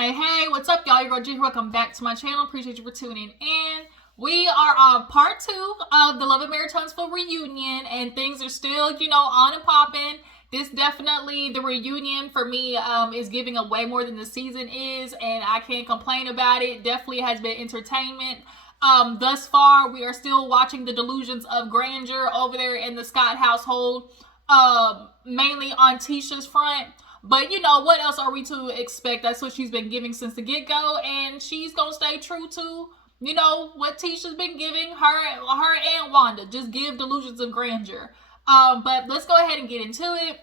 Hey, what's up, y'all? Your girl G. Welcome back to my channel. Appreciate you for tuning in. We are on part 2 of the Love and Marriage Huntsville reunion, and things are still, on and popping. This definitely, the reunion for me is giving away more than the season is, and I can't complain about it. Definitely has been entertainment. Thus far, we are still watching the delusions of grandeur over there in the Scott household, mainly on Tisha's front. But what else are we to expect? That's what she's been giving since the get-go, and she's gonna stay true to what Tisha's been giving her and Wanda. Just give delusions of grandeur. But let's go ahead and get into it.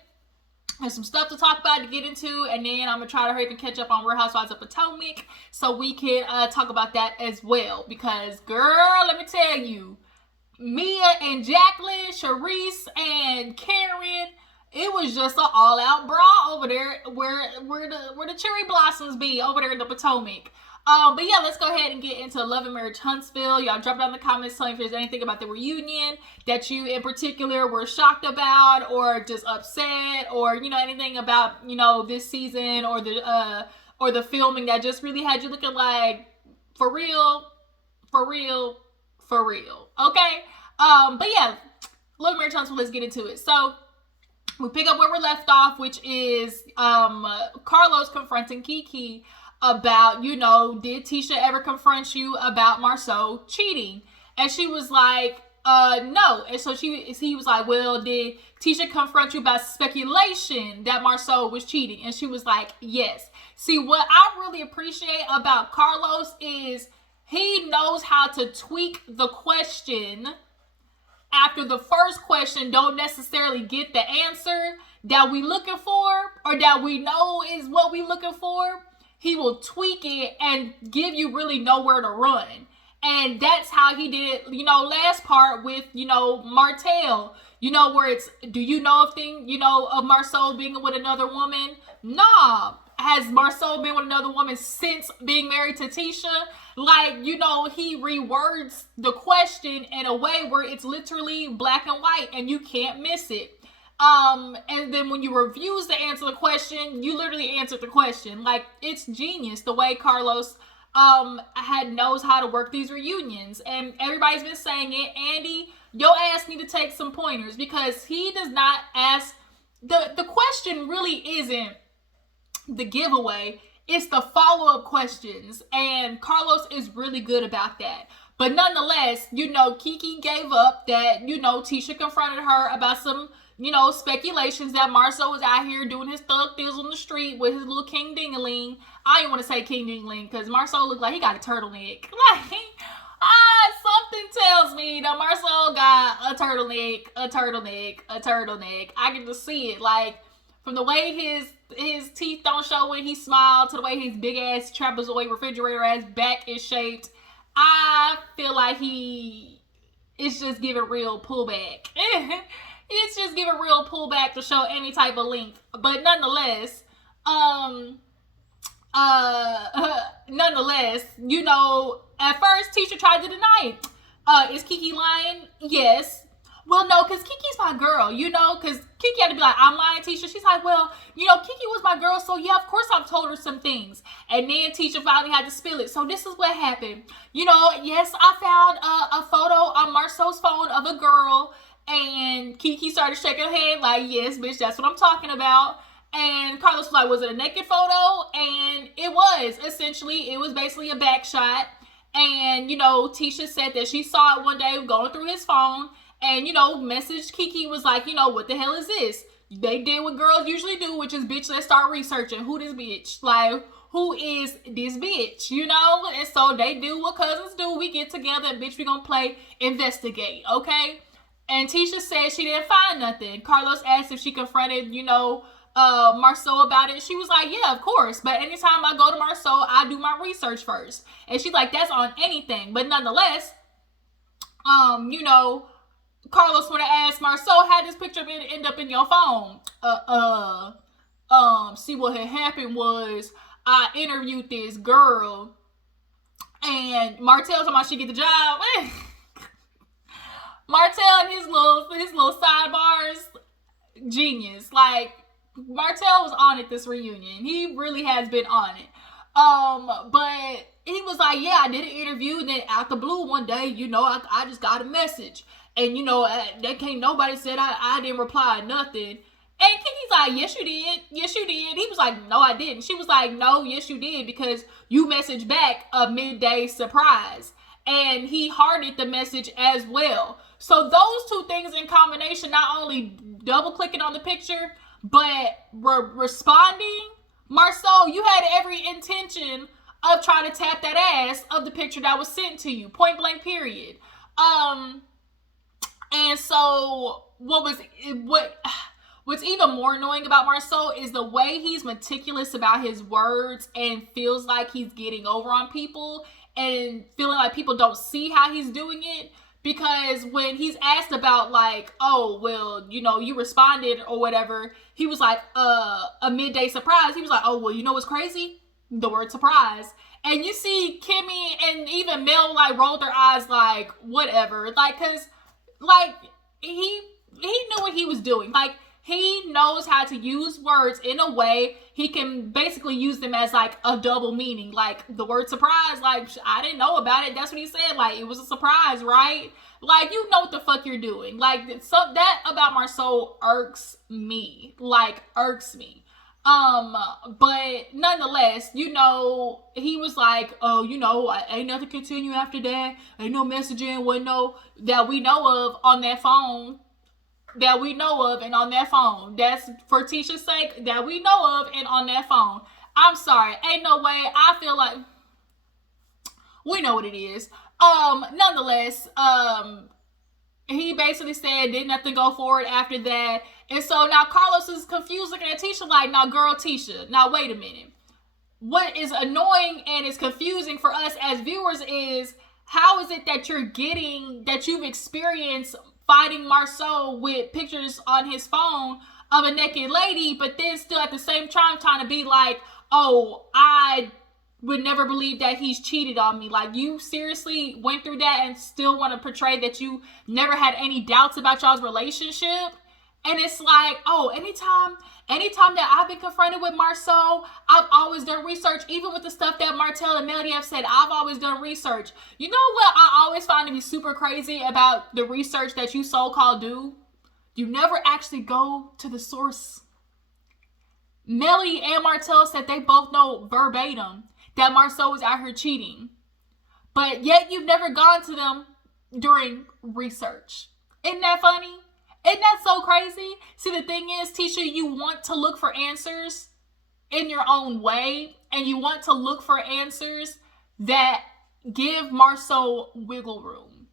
There's some stuff to talk about, to get into, and then I'm gonna try to hurry up and catch up on Real Housewives of Potomac so we can talk about that as well. Because girl, let me tell you, Mia and Jacqueline, Sharice and Karen, it was just an all-out brawl over there where the cherry blossoms be over there in the Potomac. But yeah, let's go ahead and get into Love and Marriage Huntsville. Y'all drop down in the comments telling me if there's anything about the reunion that you in particular were shocked about, or just upset, or anything about this season or the filming that just really had you looking like for real. Okay. But yeah, Love and Marriage Huntsville. Let's get into it. So we pick up where we're left off, which is Carlos confronting Keke about, did Tisha ever confront you about Marsaue cheating? And she was like, no. And so he was like, well, did Tisha confront you about speculation that Marsaue was cheating? And she was like, yes. See, what I really appreciate about Carlos is he knows how to tweak the question after the first question don't necessarily get the answer that we looking for, or that we know is what we looking for. He will tweak it and give you really nowhere to run. And that's how he did, last part with, Martell, where it's, do you know of of Marsaue being with another woman? Nah. Has Marsaue been with another woman since being married to Tisha? Like, he rewords the question in a way where it's literally black and white and you can't miss it. And then when you refuse to answer the question, you literally answered the question. Like, it's genius the way Carlos knows how to work these reunions. And everybody's been saying it. Andy, your ass need to take some pointers, because he does not ask. The question really isn't the giveaway, it's the follow-up questions, and Carlos is really good about that. But nonetheless, Keke gave up that, Tisha confronted her about some, speculations that Marsaue was out here doing his thug deals on the street with his little king ding-a-ling. I didn't want to say king ding-a-ling because Marsaue looked like he got a turtleneck. Like, something tells me that Marsaue got a turtleneck. I can just see it, like, from the way his teeth don't show when he smiled, to the way his big ass trapezoid refrigerator ass back is shaped, I feel like it's just giving real pullback. It's just giving real pullback to show any type of length. But nonetheless, at first Tisha tried to deny it. Is Keke lying? Yes. Well, no, because Keke's my girl, because Keke had to be like, I'm lying, Tisha. She's like, well, Keke was my girl, so yeah, of course I've told her some things. And then Tisha finally had to spill it. So this is what happened. Yes, I found a photo on Marsaue's phone of a girl, and Keke started shaking her head like, yes, bitch, that's what I'm talking about. And Carlos was like, was it a naked photo? And it was. Essentially, it was basically a back shot. And, Tisha said that she saw it one day going through his phone. And, message Keke was like, what the hell is this? They did what girls usually do, which is, bitch, let's start researching. Who this bitch? Like, who is this bitch? And so they do what cousins do. We get together and, bitch, we gonna play investigate, okay? And Tisha said she didn't find nothing. Carlos asked if she confronted, Marsaue about it. She was like, yeah, of course. But anytime I go to Marsaue, I do my research first. And she's like, that's on anything. But nonetheless, Carlos want to ask Marsaue, how this picture end up in your phone? See, what had happened was I interviewed this girl, and Martell talking about she get the job. Martell and his little sidebars, genius. Like, Martell was on it this reunion. He really has been on it. But he was like, yeah, I did an interview, and then out the blue one day, I just got a message. And, that can't nobody said I didn't reply or nothing. And Kiki's like, yes, you did. Yes, you did. He was like, no, I didn't. She was like, no, yes, you did, because you messaged back a midday surprise. And he hearted the message as well. So those two things in combination, not only double clicking on the picture, but responding, Marsaue, you had every intention of trying to tap that ass of the picture that was sent to you. Point blank, period. And so what's even more annoying about Marsaue is the way he's meticulous about his words and feels like he's getting over on people and feeling like people don't see how he's doing it. Because when he's asked about like, oh, well, you responded or whatever, he was like, a midday surprise. He was like, oh, well, what's crazy? The word surprise. And you see Kimmy and even Mel like rolled their eyes like, whatever. Like, cause like he knew what he was doing. Like, he knows how to use words in a way he can basically use them as like a double meaning. Like the word surprise, like, I didn't know about it. That's what he said. Like, it was a surprise, right? Like, you know what the fuck you're doing. Like, so that about Marsaue irks me. Like, irks me. But nonetheless, he was like, oh, ain't nothing continue after that. Ain't no messaging, wasn't no that we know of on that phone. That we know of and on that phone. That's for Tisha's sake, that we know of and on that phone. I'm sorry. Ain't no way. I feel like we know what it is. Nonetheless, he basically said did nothing go forward after that. And so now Carlos is confused looking at Tisha like, now girl, Tisha, now wait a minute. What is annoying and is confusing for us as viewers is, how is it that you've experienced fighting Marsaue with pictures on his phone of a naked lady, but then still at the same time trying to be like, oh, I would never believe that he's cheated on me. Like, you seriously went through that and still want to portray that you never had any doubts about y'all's relationship? And it's like, oh, anytime that I've been confronted with Marsaue, I've always done research. Even with the stuff that Martell and Melody have said, I've always done research. You know what I always find to be super crazy about the research that you so-called do? You never actually go to the source. Melody and Martell said they both know verbatim that Marsaue was out here cheating. But yet you've never gone to them during research. Isn't that funny? Isn't that so crazy? See, the thing is, Tisha, you want to look for answers in your own way, and you want to look for answers that give Marsaue wiggle room.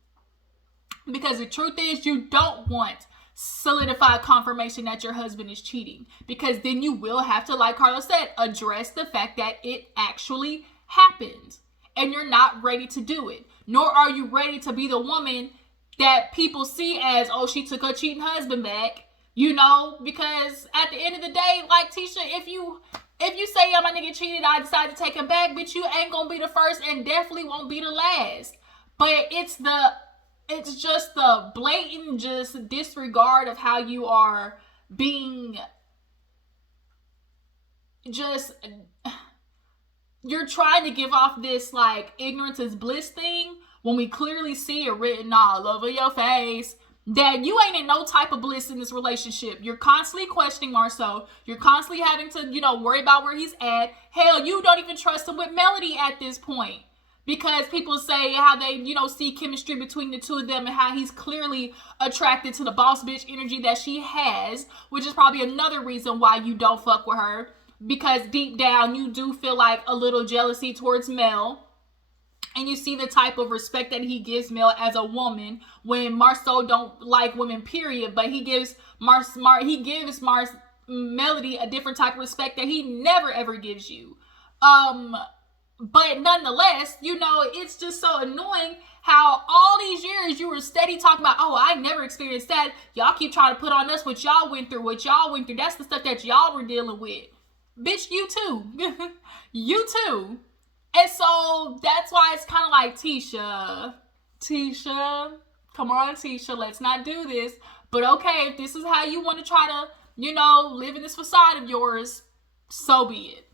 Because the truth is, you don't want solidified confirmation that your husband is cheating. Because then you will have to, like Carla said, address the fact that it actually happened. And you're not ready to do it. Nor are you ready to be the woman that people see as, oh, she took her cheating husband back, because at the end of the day, like, Tisha, if you say, yeah, my nigga cheated, I decided to take him back, bitch, you ain't gonna be the first and definitely won't be the last. But it's just the blatant just disregard of how you are being you're trying to give off this like ignorance is bliss thing when we clearly see it written all over your face that you ain't in no type of bliss in this relationship. You're constantly questioning Marsaue. You're constantly having to, worry about where he's at. Hell, you don't even trust him with Melody at this point. Because people say how they, see chemistry between the two of them and how he's clearly attracted to the boss bitch energy that she has, which is probably another reason why you don't fuck with her. Because deep down, you do feel like a little jealousy towards Mel. And you see the type of respect that he gives Mel as a woman when Marsaue don't like women, period. But he gives Melody a different type of respect that he never ever gives you. But nonetheless, it's just so annoying how all these years you were steady talking about, oh, I never experienced that. Y'all keep trying to put on us what y'all went through. That's the stuff that y'all were dealing with. Bitch, you too. You too. And so that's why it's kind of like, Tisha, come on, Tisha, let's not do this. But okay, if this is how you want to try to, live in this facade of yours, so be it.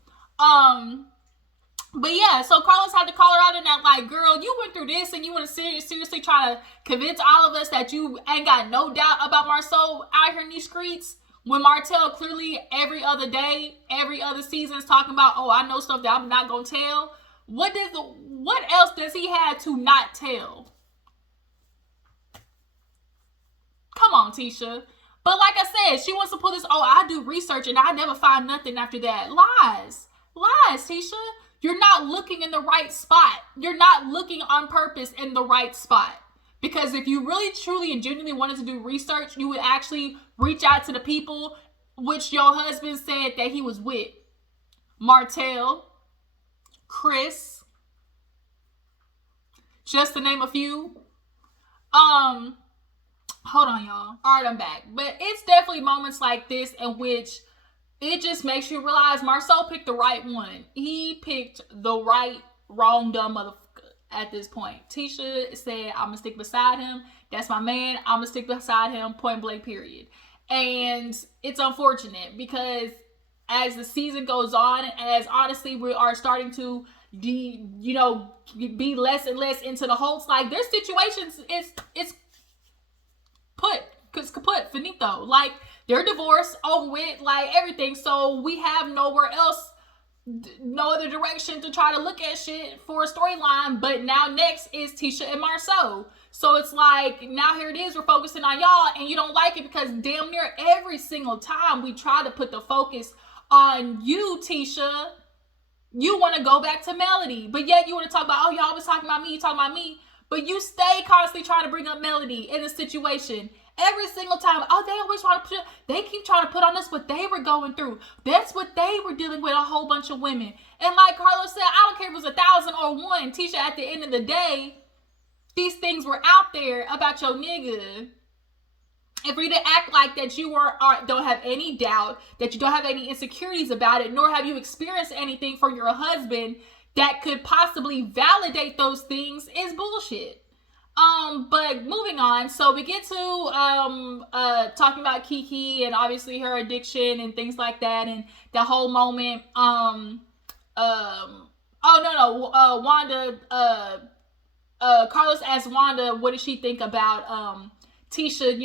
But yeah, so Carlos had to call her out in that, like, girl, you went through this and you want to seriously try to convince all of us that you ain't got no doubt about Marsaue out here in these streets, when Martell clearly every other day, every other season is talking about, oh, I know stuff that I'm not gonna tell. What else does he have to not tell? Come on, Tisha. But like I said, she wants to pull this, oh, I do research and I never find nothing after that. Lies, Tisha. You're not looking in the right spot. You're not looking on purpose in the right spot. Because if you really, truly, and genuinely wanted to do research, you would actually reach out to the people which your husband said that he was with. Martell, Chris, just to name a few. Hold on, y'all. All right, I'm back. But it's definitely moments like this in which it just makes you realize Marsaue picked the right one. He picked the right, wrong, dumb motherfucker at this point. Tisha said, I'm going to stick beside him. That's my man. I'm going to stick beside him, point blank, period. And it's unfortunate because as the season goes on, as honestly we are starting to, be less and less into the Holtz, like their situations it's kaput, finito. Like, they're divorced, over with, like everything. So we have nowhere else, no other direction to try to look at shit for a storyline. But now next is Tisha and Marsaue. So it's like, now here it is, we're focusing on y'all, and you don't like it because damn near every single time we try to put the focus on you, Tisha, you want to go back to Melody. But yet you want to talk about, oh, y'all always talking about me, you talking about me. But you stay constantly trying to bring up Melody in the situation. Every single time, oh, they keep trying to put on us what they were going through. That's what they were dealing with, a whole bunch of women. And like Carlos said, I don't care if it was 1,000 or 1. Tisha, at the end of the day, these things were out there about your nigga. And for you to act like that you don't have any doubt, that you don't have any insecurities about it, nor have you experienced anything from your husband that could possibly validate those things is bullshit. But moving on, so we get to talking about Keke and obviously her addiction and things like that, and the whole moment. Wanda. Carlos asked Wanda, what did she think about Tisha,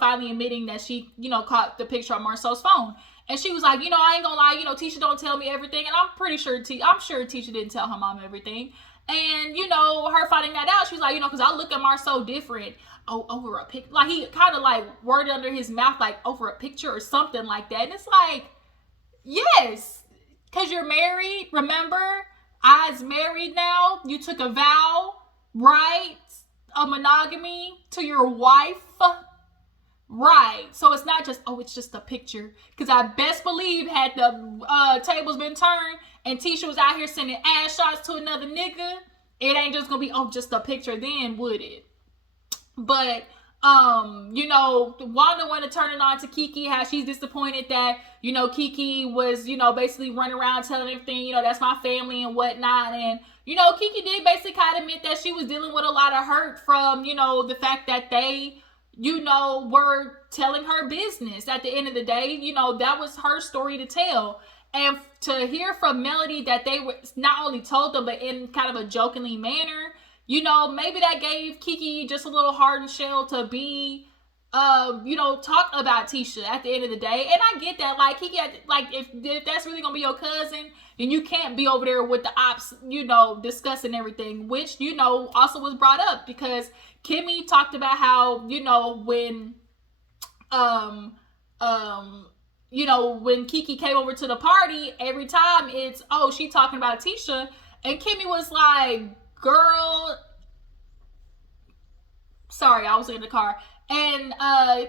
finally admitting that she, caught the picture on Marsaue's phone. And she was like, I ain't gonna lie, Tisha don't tell me everything. And I'm pretty sure Tisha didn't tell her mom everything. And, her finding that out, she was like, because I look at Marsaue different. Oh, over a picture. Like, he kind of like worded under his mouth, like over a picture or something like that. And it's like, yes, because you're married. Remember, I's married now. You took a vow, right? A monogamy to your wife. Right. So it's not just, it's just a picture. Because I best believe had the tables been turned and Tisha was out here sending ass shots to another nigga, it ain't just going to be, just a picture then, would it? But, Wanda wanted to turn it on to Keke, how she's disappointed that, Keke was, basically running around telling everything, that's my family and whatnot. And, Keke did basically kind of admit that she was dealing with a lot of hurt from, the fact that they, were telling her business. At the end of the day, that was her story to tell. And to hear from Melody that they were not only told them, but in kind of a jokingly manner, maybe that gave Keke just a little hardened shell to be, talk about Tisha at the end of the day. And I get that, like, Keke, like, if that's really gonna be your cousin, then you can't be over there with the ops, discussing everything, which, also was brought up because Kimmy talked about how, when when Keke came over to the party, every time it's, she talking about Tisha, and Kimmy was like, girl, sorry, I was in the car, and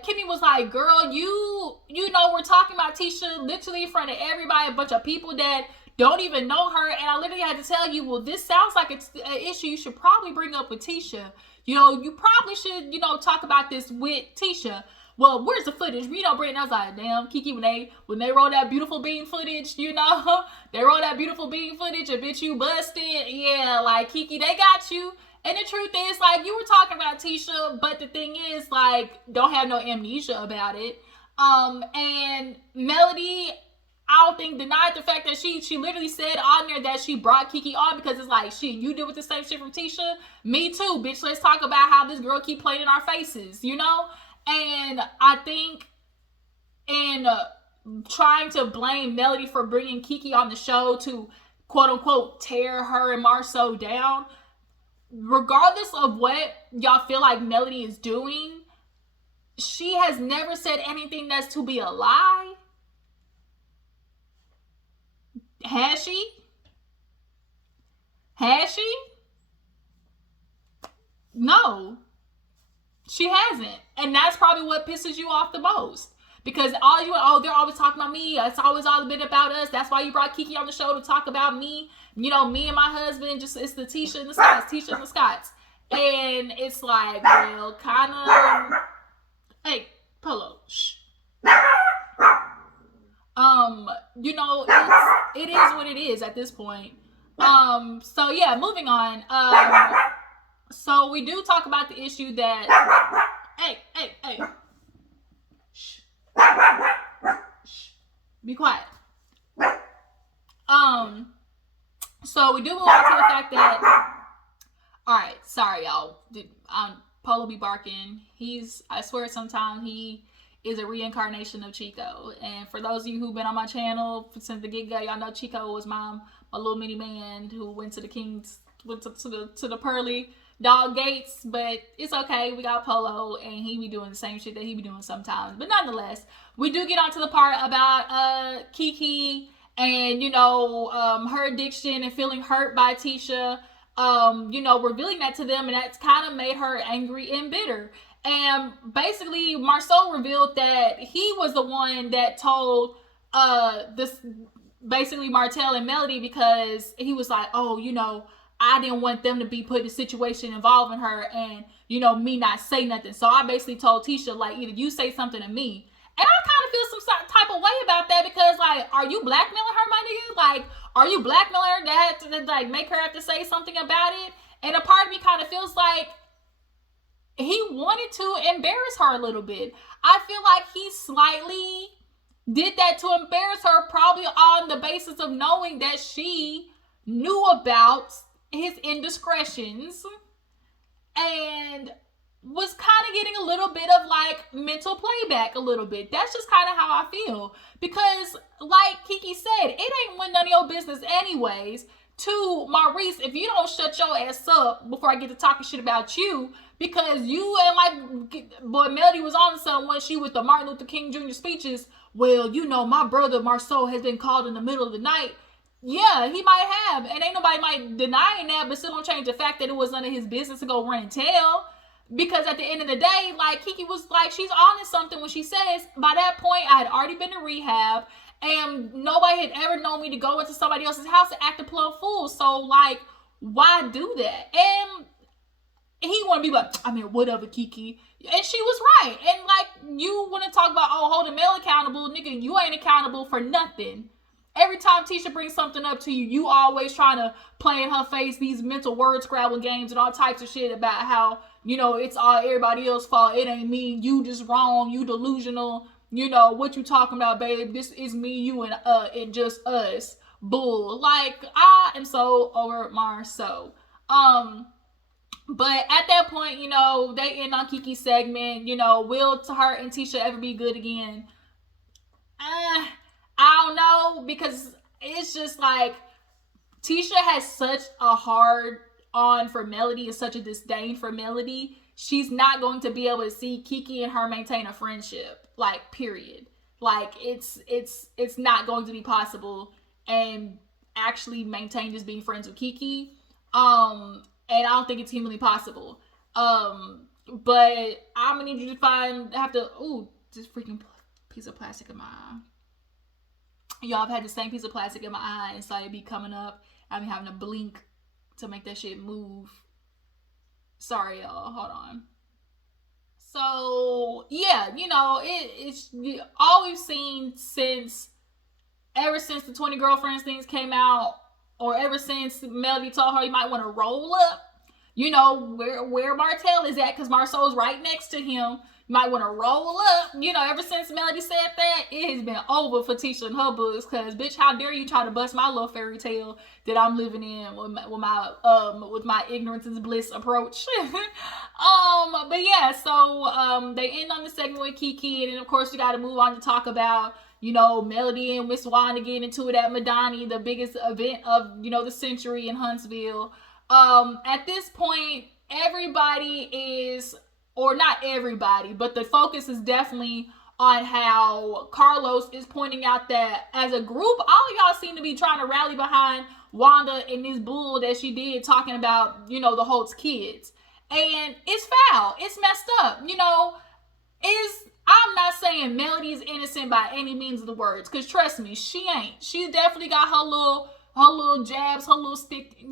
Kimmy was like, girl, we're talking about Tisha literally in front of everybody, a bunch of people that don't even know her, and I literally had to tell you, well, this sounds like it's an issue you should probably bring up with Tisha. You probably should, talk about this with Tisha. Well, where's the footage? Brittany, I was like, damn, Keke, when they roll that beautiful bean footage, they roll that beautiful bean footage, and bitch, you busted. Yeah, like, Keke, they got you. And the truth is, like, you were talking about Tisha, but the thing is, like, don't have no amnesia about it. And Melody, I don't think denied the fact that she literally said on there that she brought Keke on because it's like, shit, you deal with the same shit from Tisha? Me too, bitch. Let's talk about how this girl keep playing in our faces, you know? And I think in trying to blame Melody for bringing Keke on the show to quote unquote tear her and Marsaue down, regardless of what y'all feel like Melody is doing, she has never said anything that's to be a lie. Has she? Has she? No, she hasn't. And that's probably what pisses you off the most. Because they're always talking about me. It's always all been about us. That's why you brought Keke on the show to talk about me. You know, me and my husband, just it's the Tisha and the Scots. Tisha and the Scots. And it's like, well, kind of, hey, Polo, shh. You know, it is what it is at this point. So yeah, moving on. So we do talk about the issue that, hey, shh, be quiet. So we do move on to the fact that, all right, sorry y'all, Polo be barking. I swear sometimes he is a reincarnation of Chico. And for those of you who've been on my channel since the get-go, y'all know Chico was my little mini man who went to the the pearly dog gates. But it's okay, we got Polo and he be doing the same shit that he be doing sometimes. But nonetheless, we do get on to the part about Keke and, you know, her addiction and feeling hurt by Tisha, you know, revealing that to them, and that's kind of made her angry and bitter. And basically, Marsaue revealed that he was the one that told basically Martell and Melody, because he was like, oh, you know, I didn't want them to be put in a situation involving her and, you know, me not say nothing. So I basically told Tisha, like, either you say something to me. And I kind of feel some type of way about that because, like, are you blackmailing her, my nigga? Like, are you blackmailing her to like, make her have to say something about it? And a part of me kind of feels like he wanted to embarrass her a little bit. I feel like he slightly did that to embarrass her, probably on the basis of knowing that she knew about his indiscretions and was kind of getting a little bit of like mental playback a little bit. That's just kind of how I feel. Because like Kiki said, it ain't none of your business anyways. To Maurice, if you don't shut your ass up before I get to talking shit about you, because you and like boy Melody was on someone, she with the Martin Luther King Jr. speeches. Well, you know, my brother Marsaue has been called in the middle of the night. Yeah, he might have, and ain't nobody might denying that, but still don't change the fact that it was none of his business to go run and tell. Because at the end of the day, like Kiki was like, she's on to something when she says, by that point I had already been to rehab and nobody had ever known me to go into somebody else's house to act a plumb fool. So like, why do that? And he want to be like, I mean, whatever, Kiki. And she was right. And like, you want to talk about, oh, holding Mel accountable, nigga, you ain't accountable for nothing. Every time Tisha brings something up to you, you always trying to play in her face these mental word scrabble games and all types of shit about how, you know, it's all everybody else's fault. It ain't me. You just wrong. You delusional. You know, what you talking about, babe? This is me, you, and just us. Bull. Like, I am so over Marsaue. But at that point, you know, they end on Kiki's segment. You know, will her and Tisha ever be good again? I don't know, because it's just like Tisha has such a hard on for Melody and such a disdain for Melody. She's not going to be able to see Keke and her maintain a friendship, like, period. Like, it's not going to be possible and actually maintain just being friends with Keke. And I don't think it's humanly possible. But I'm gonna need you to have to, this freaking piece of plastic in my eye. Y'all have had the same piece of plastic in my eye, and so it be coming up. I've been having to blink to make that shit move. Sorry, y'all. Hold on. So, yeah, you know, it's all we've seen ever since the 20 Girlfriends things came out, or ever since Melody told her you might want to roll up, you know, where Martell is at, because Marsaue's right next to him. might want to roll up. Ever since Melody said that, it has been over for Tisha and her books. Cause bitch, how dare you try to bust my little fairy tale that I'm living in with my ignorance is bliss approach. But yeah, so they end on the segment with Keke, and then of course we got to move on to talk about Melody and Miss Wanda getting into it at Madani, the biggest event of the century in Huntsville. At this point, everybody is, or not everybody, but the focus is definitely on how Carlos is pointing out that as a group, all of y'all seem to be trying to rally behind Wanda and this bull that she did talking about, the Holtz kids. And it's foul. It's messed up. I'm not saying Melody is innocent by any means of the words, because trust me, she ain't. She definitely got her little jabs, her little stick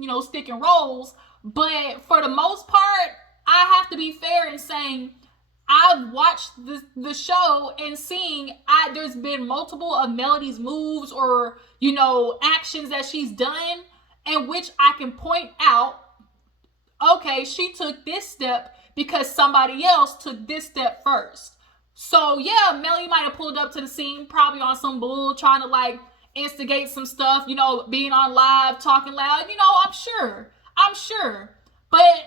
and rolls. But for the most part, I have to be fair in saying I've watched the show and seeing there's been multiple of Melody's moves or actions that she's done in which I can point out, okay, she took this step because somebody else took this step first. So yeah, Melody might have pulled up to the scene probably on some bull, trying to like instigate some stuff, being on live, talking loud, I'm sure. But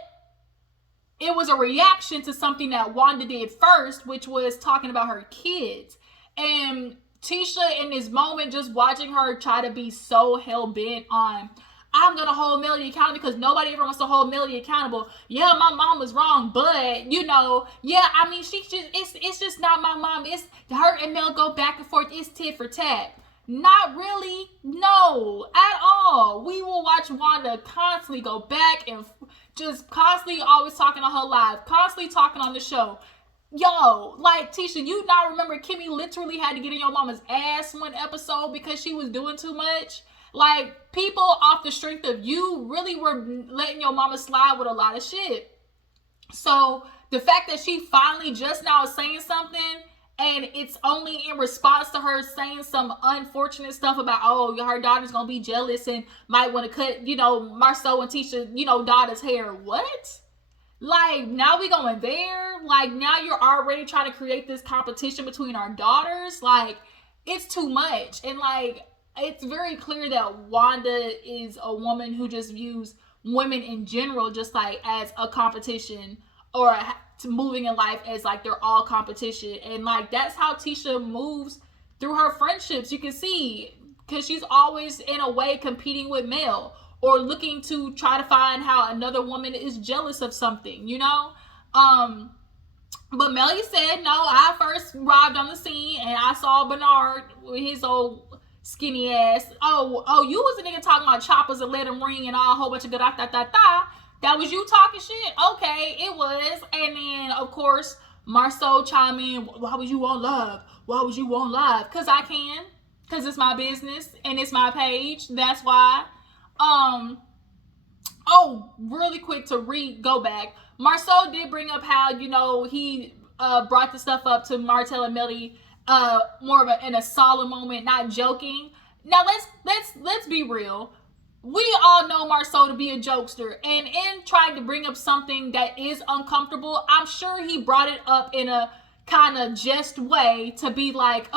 it was a reaction to something that Wanda did first, which was talking about her kids. And Tisha, in this moment, just watching her try to be so hell-bent on, I'm going to hold Melody accountable because nobody ever wants to hold Melody accountable. Yeah, my mom was wrong, but, it's just not my mom. It's her and Mel go back and forth. It's tit for tat. Not really. No, at all. We will watch Wanda constantly go back and just constantly always talking on her live, constantly talking on the show. Yo, like, Tisha, you not remember Kimmy literally had to get in your mama's ass one episode because she was doing too much? Like, people off the strength of you really were letting your mama slide with a lot of shit. So the fact that she finally just now is saying something, and it's only in response to her saying some unfortunate stuff about, her daughter's gonna be jealous and might want to cut, Marsaue and Tisha, daughter's hair. What? Like, now we going there? Like, now you're already trying to create this competition between our daughters? Like, it's too much. And like, it's very clear that Wanda is a woman who just views women in general just like as a competition, or moving in life as like they're all competition. And like, that's how Tisha moves through her friendships. You can see, because she's always in a way competing with Mel, or looking to try to find how another woman is jealous of something, but Melody said, no, I first arrived on the scene and I saw Bernard with his old skinny ass. Oh, you was a nigga talking about choppers and let him ring and all, a whole bunch of good that was you talking shit? Okay, it was. And then, of course, Marsaue chime in, why would you on live? Why would you on live? Because I can. Because it's my business and it's my page. That's why. Really quick to go back. Marsaue did bring up how, he brought the stuff up to Martell and Melody more of in a solemn moment, not joking. Now let's be real. We all know Marsaue to be a jokester, and in trying to bring up something that is uncomfortable, I'm sure he brought it up in a kind of jest way to be like,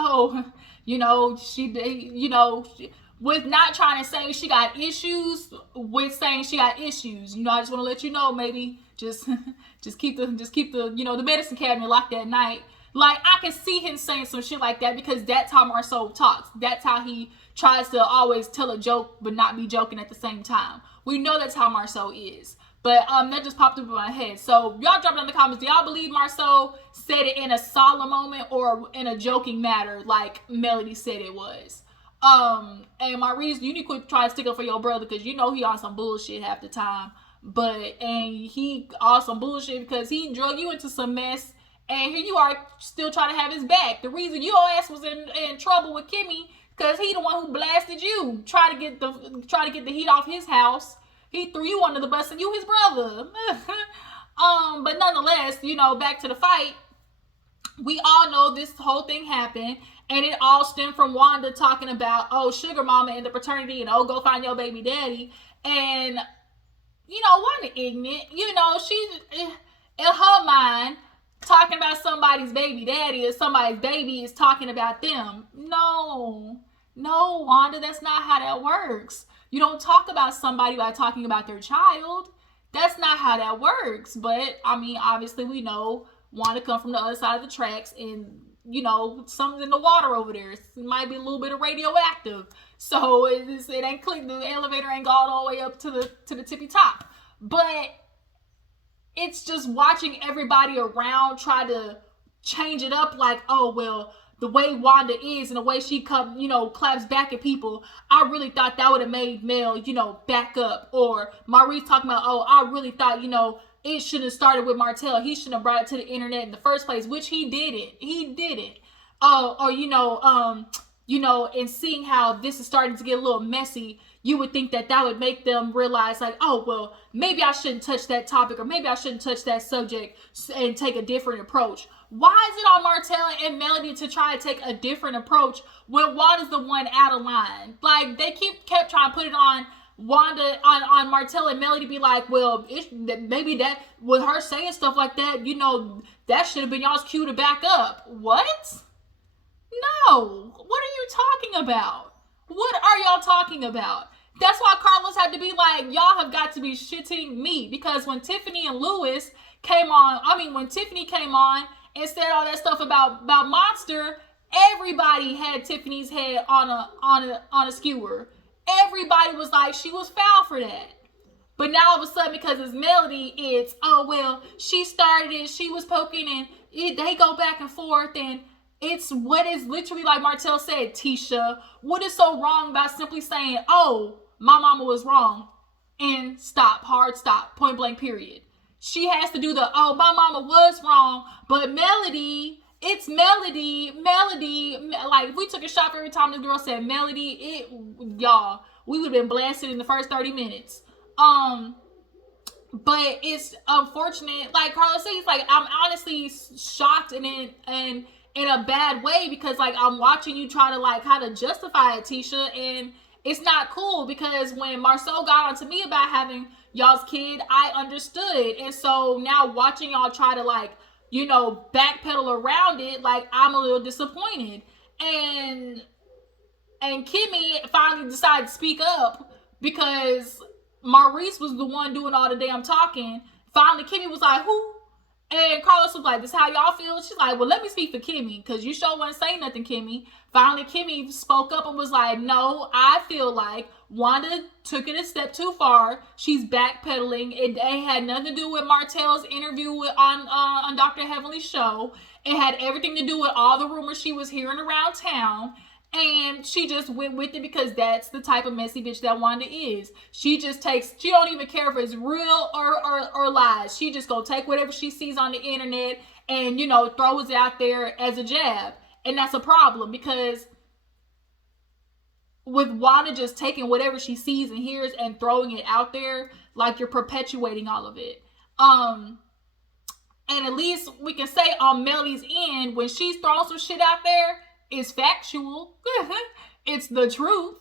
with not trying to say she got issues, with saying she got issues. I just want to let you know, maybe just keep the the medicine cabinet locked at night. Like, I can see him saying some shit like that because that's how Marsaue talks. That's how he tries to always tell a joke but not be joking at the same time. We know that's how Marsaue is. But that just popped up in my head. So y'all drop it in the comments. Do y'all believe Marsaue said it in a solemn moment or in a joking matter like Melody said it was? And my reason, you need to quit trying to stick up for your brother because he on some bullshit half the time. And he on some bullshit because he drug you into some mess. And here you are still trying to have his back. The reason your ass was in trouble with Kimmy because he the one who blasted you, try to get the heat off his house. He threw you under the bus and you his brother. But nonetheless, back to the fight. We all know this whole thing happened, and it all stemmed from Wanda talking about, sugar mama and the paternity, and go find your baby daddy. And Wanda ignorant. She's in her mind. talking about somebody's baby daddy or somebody's baby is talking about them. No, Wanda, that's not how that works. You don't talk about somebody by talking about their child. That's not how that works. But I mean, obviously, we know Wanda come from the other side of the tracks, and something's in the water over there. It might be a little bit of radioactive, so it ain't clean. The elevator ain't gone all the way up to the tippy top. But it's just watching everybody around try to change it up, like, oh well, the way Wanda is and the way she claps back at people, I really thought that would have made Mel, back up. Or Maurice talking about, oh, I really thought, it should have started with Martell. He shouldn't have brought it to the internet in the first place, which he didn't. And seeing how this is starting to get a little messy, you would think that would make them realize, like, oh, well, maybe I shouldn't touch that topic, or maybe I shouldn't touch that subject and take a different approach. Why is it on Martell and Melody to try to take a different approach when Wanda's the one out of line? Like, they kept trying to put it on Wanda, on Martell and Melody, be like, well, maybe that, with her saying stuff like that, that should have been y'all's cue to back up. What? No. What are you talking about? What are y'all talking about? That's why Carlos had to be like, y'all have got to be shitting me. Because when Tiffany and Lewis came on, when Tiffany came on and said all that stuff about Monster, everybody had Tiffany's head on a skewer. Everybody was like, she was foul for that. But now all of a sudden, because it's Melody, it's, oh, well, she started it, she was poking, and they go back and forth, and it's what is literally, like Martell said, Tisha, what is so wrong about simply saying, oh, my mama was wrong, and stop, hard stop, point blank, period. She has to do the, oh, my mama was wrong, but Melody, it's Melody, like, if we took a shot every time this girl said Melody, y'all, we would have been blasted in the first 30 minutes. But it's unfortunate, like Carlos said, he's like, I'm honestly shocked and in a bad way, because, like, I'm watching you try to, like, kind of justify it, Tisha, and it's not cool, because when Marsaue got on to me about having y'all's kid, I understood, and so now watching y'all try to, like, backpedal around it, like, I'm a little disappointed. And Kimmy finally decided to speak up, because Maurice was the one doing all the damn talking. Finally, Kimmy was like, who? And Carlos was like, this is how y'all feel? She's like, well, let me speak for Kimmy, because you sure wasn't saying nothing, Kimmy. Finally, Kimmy spoke up and was like, no, I feel like Wanda took it a step too far. She's backpedaling. It had nothing to do with Martell's interview on Dr. Heavenly's show. It had everything to do with all the rumors she was hearing around town. And she just went with it because that's the type of messy bitch that Wanda is. She don't even care if it's real or lies. She just gonna take whatever she sees on the internet and, throws it out there as a jab. And that's a problem, because with Wanda just taking whatever she sees and hears and throwing it out there, like, you're perpetuating all of it. And at least we can say on Melody's end, when she's throwing some shit out there, it's factual. It's the truth.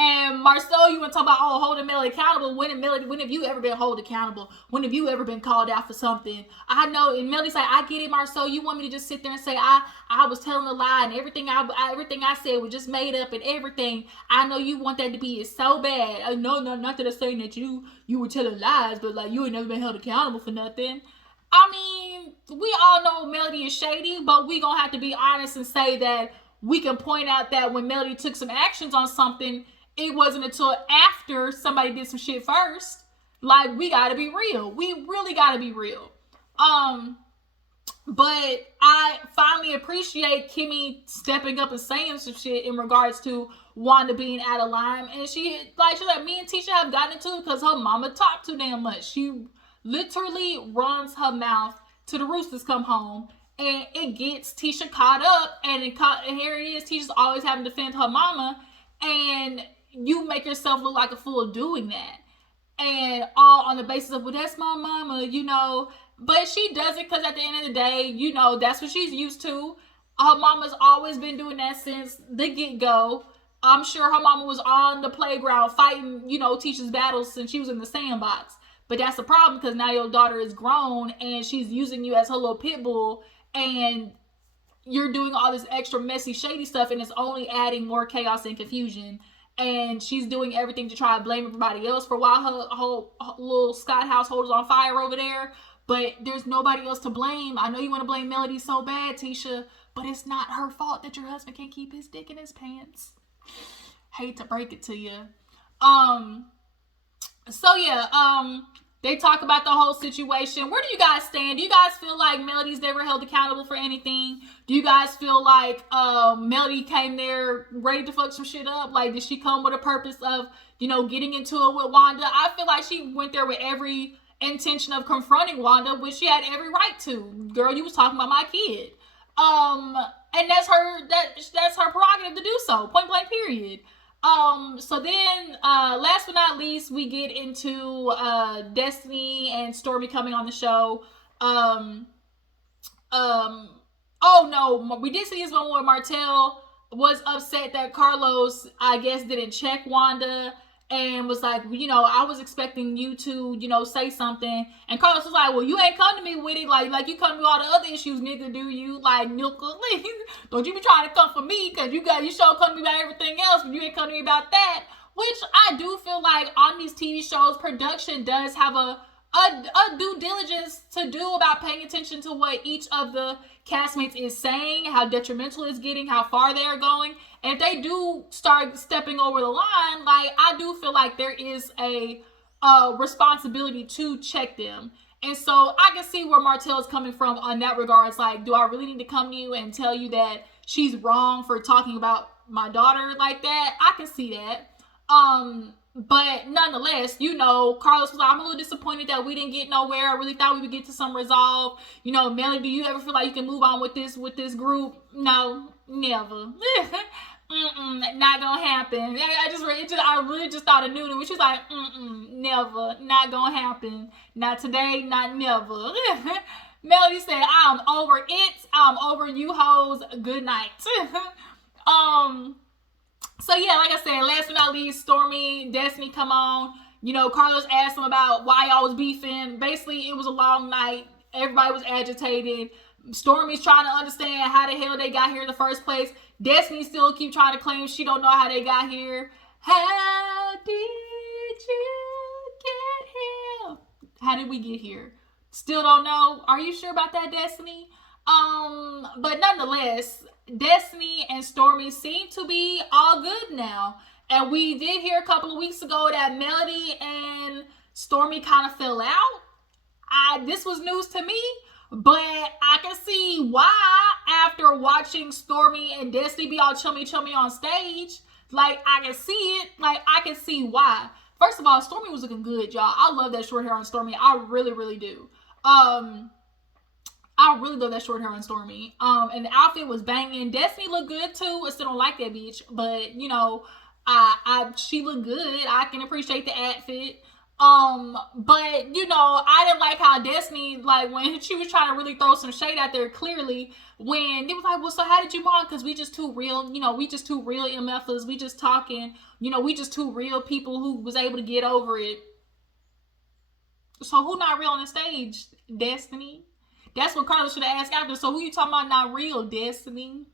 And Marsaue, you want to talk about, oh, holding Melody accountable. When have you ever been held accountable? When have you ever been called out for something? I know, and Melody's like, I get it, Marsaue. You want me to just sit there and say I was telling a lie, and everything I said was just made up and everything. I know you want that to be so bad. No, not that I'm saying that you were telling lies, but, like, you ain't never been held accountable for nothing. I mean, we all know Melody is shady, but we gonna have to be honest and say that we can point out that when Melody took some actions on something, it wasn't until after somebody did some shit first. Like, we gotta be real. We really gotta be real. But I finally appreciate Kimmy stepping up and saying some shit in regards to Wanda being out of line. And she's like, me and Tisha have gotten into it because her mama talked too damn much. She literally runs her mouth to the roosters come home, and it gets Tisha caught up, and here it is, Tisha's always having to defend her mama, and you make yourself look like a fool doing that, and all on the basis of, well, that's my mama, but she does it because at the end of the day, that's what she's used to. Her mama's always been doing that since the get-go. I'm sure her mama was on the playground fighting, Tisha's battles since she was in the sandbox. But that's the problem, because now your daughter is grown and she's using you as her little pit bull, and you're doing all this extra messy, shady stuff, and it's only adding more chaos and confusion. And she's doing everything to try to blame everybody else for why her whole little Scott household is on fire over there. But there's nobody else to blame. I know you want to blame Melody so bad, Tisha, but it's not her fault that your husband can't keep his dick in his pants. Hate to break it to you. So yeah, they talk about the whole situation. Where do you guys stand? Do you guys feel like Melody's never held accountable for anything? Do you guys feel like Melody came there ready to fuck some shit up? Like, did she come with a purpose of, getting into it with Wanda? I feel like she went there with every intention of confronting Wanda, which she had every right to. Girl, you was talking about my kid. And that's her prerogative to do so. Point blank, period. So then, last but not least, we get into, Destiny and Stormy coming on the show. Oh no, we did see this one where Martell was upset that Carlos, I guess, didn't check Wanda, and was like, I was expecting you to, say something. And Carlos was like, well, you ain't come to me with it like you come to all the other issues, nigga, do you? Like, Nilka, don't you be trying to come for me, because you sure come to me about everything else, but you ain't come to me about that. Which I do feel like on these TV shows, production does have a due diligence to do about paying attention to what each of the castmates is saying, how detrimental it's getting, how far they are going. And if they do start stepping over the line, like, I do feel like there is a responsibility to check them. And so I can see where Martell is coming from on that regard. It's like, do I really need to come to you and tell you that she's wrong for talking about my daughter like that? I can see that. But nonetheless, Carlos was like, I'm a little disappointed that we didn't get nowhere. I really thought we would get to some resolve. Melody, do you ever feel like you can move on with this group? No, never. Not gonna happen. I really just thought of Nunu, which is like, never, not gonna happen. Not today, not never. Melody said, I'm over it. I'm over you hoes. Good night. So yeah, like I said, last but not least, Stormy, Destiny come on. Carlos asked him about why y'all was beefing. Basically, it was a long night. Everybody was agitated. Stormy's trying to understand how the hell they got here in the first place. Destiny still keep trying to claim she don't know how they got here. How did you get here? How did we get here? Still don't know. Are you sure about that, Destiny? But nonetheless, Destiny and Stormy seem to be all good now. And we did hear a couple of weeks ago that Melody and Stormy kind of fell out. This was news to me, but I can see why after watching Stormy and Destiny be all chummy on stage. Like, I can see it. Like, I can see why. First of all, Stormy was looking good, y'all. I love that short hair on Stormy. I really, really do. I really love that short hair on Stormy. And the outfit was banging. Destiny looked good too. I still don't like that bitch, but she looked good. I can appreciate the outfit. But I didn't like how Destiny, like, when she was trying to really throw some shade out there, clearly, when it was like, well, so how did you bond? Because we just too real, we just too real MFers. We just talking, we just too real people who was able to get over it. So who not real on the stage? Destiny. That's what Carla should have asked after. So who you talking about not real, Destiny?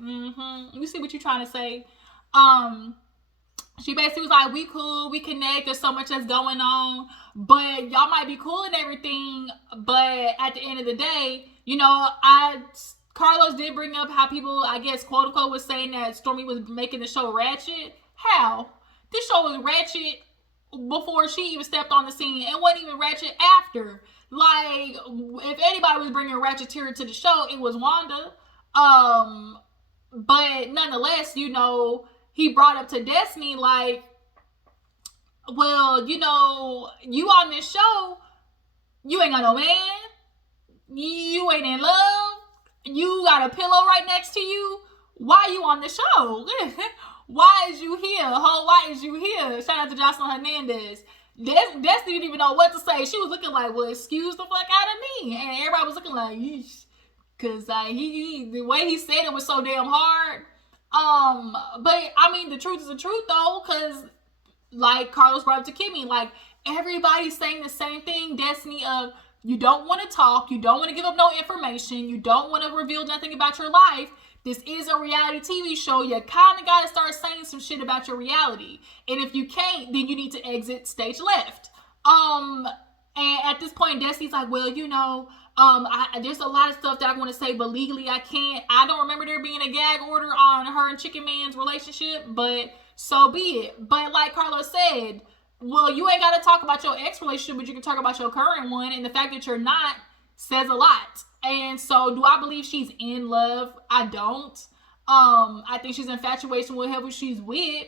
You see what you're trying to say? She basically was like, we cool, we connect, there's so much that's going on, but y'all might be cool and everything, but at the end of the day, Carlos did bring up how people, I guess, quote unquote, was saying that Stormy was making the show ratchet. How? This show was ratchet before she even stepped on the scene, and wasn't even ratchet after. Like, if anybody was bringing ratcheteer to the show, it was Wanda. But nonetheless, he brought up to Destiny, like, well, you on this show, you ain't got no man, you ain't in love, you got a pillow right next to you, why you on the show? Why is you here? Why is you here? Shout out to Jocelyn Hernandez. Destiny didn't even know what to say. She was looking like, well, excuse the fuck out of me. And everybody was looking like, yeesh. Because the way he said it was so damn hard. But I mean, the truth is the truth though, because like Carlos brought up to Kimmy, like everybody's saying the same thing, Destiny, of you don't want to talk, you don't want to give up no information, you don't want to reveal nothing about your life. This is a reality TV show. You kind of got to start saying some shit about your reality. And if you can't, then you need to exit stage left. And at this point, Destiny's like, well, you know, there's a lot of stuff that I want to say, but legally I can't. I don't remember there being a gag order on her and Chicken Man's relationship, but so be it. But like Carlos said, well, you ain't got to talk about your ex relationship, but you can talk about your current one. And the fact that you're not says a lot. And so do I believe she's in love? I don't. I think she's infatuated with whoever she's with.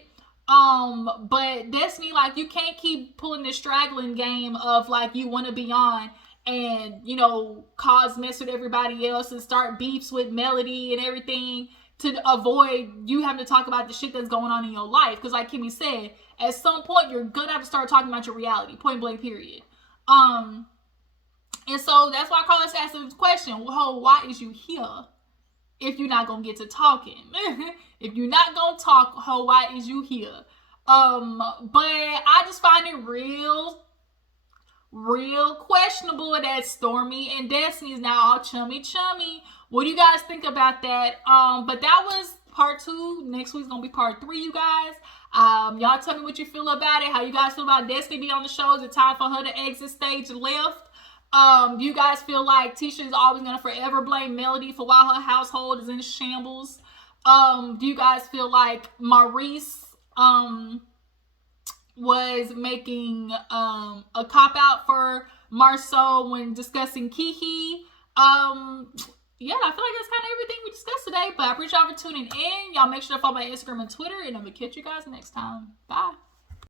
But Destiny, like, you can't keep pulling this straggling game of like you want to be on and, you know, cause mess with everybody else and start beefs with Melody and everything to avoid you having to talk about the shit that's going on in your life. Because like Kimmy said, at some point you're gonna have to start talking about your reality, point blank period. And so that's why Carlos asked the question, well, why is you here if you're not gonna get to talking? If you're not gonna talk, why is you here? But I just find it real questionable that Stormy and Destiny is now all chummy. What do you guys think about that? But that was part 2. Next week's gonna be part 3, you guys. Y'all tell me what you feel about it. How you guys feel about Destiny being on the show? Is it time for her to exit stage left? Do you guys feel like Tisha is always gonna forever blame Melody for why her household is in shambles? Do you guys feel like Maurice was making a cop-out for Marsaue when discussing Keke? Yeah, I feel like that's kind of everything we discussed today. But I appreciate y'all for tuning in. Y'all make sure to follow my Instagram and Twitter. And I'm going to catch you guys next time. Bye.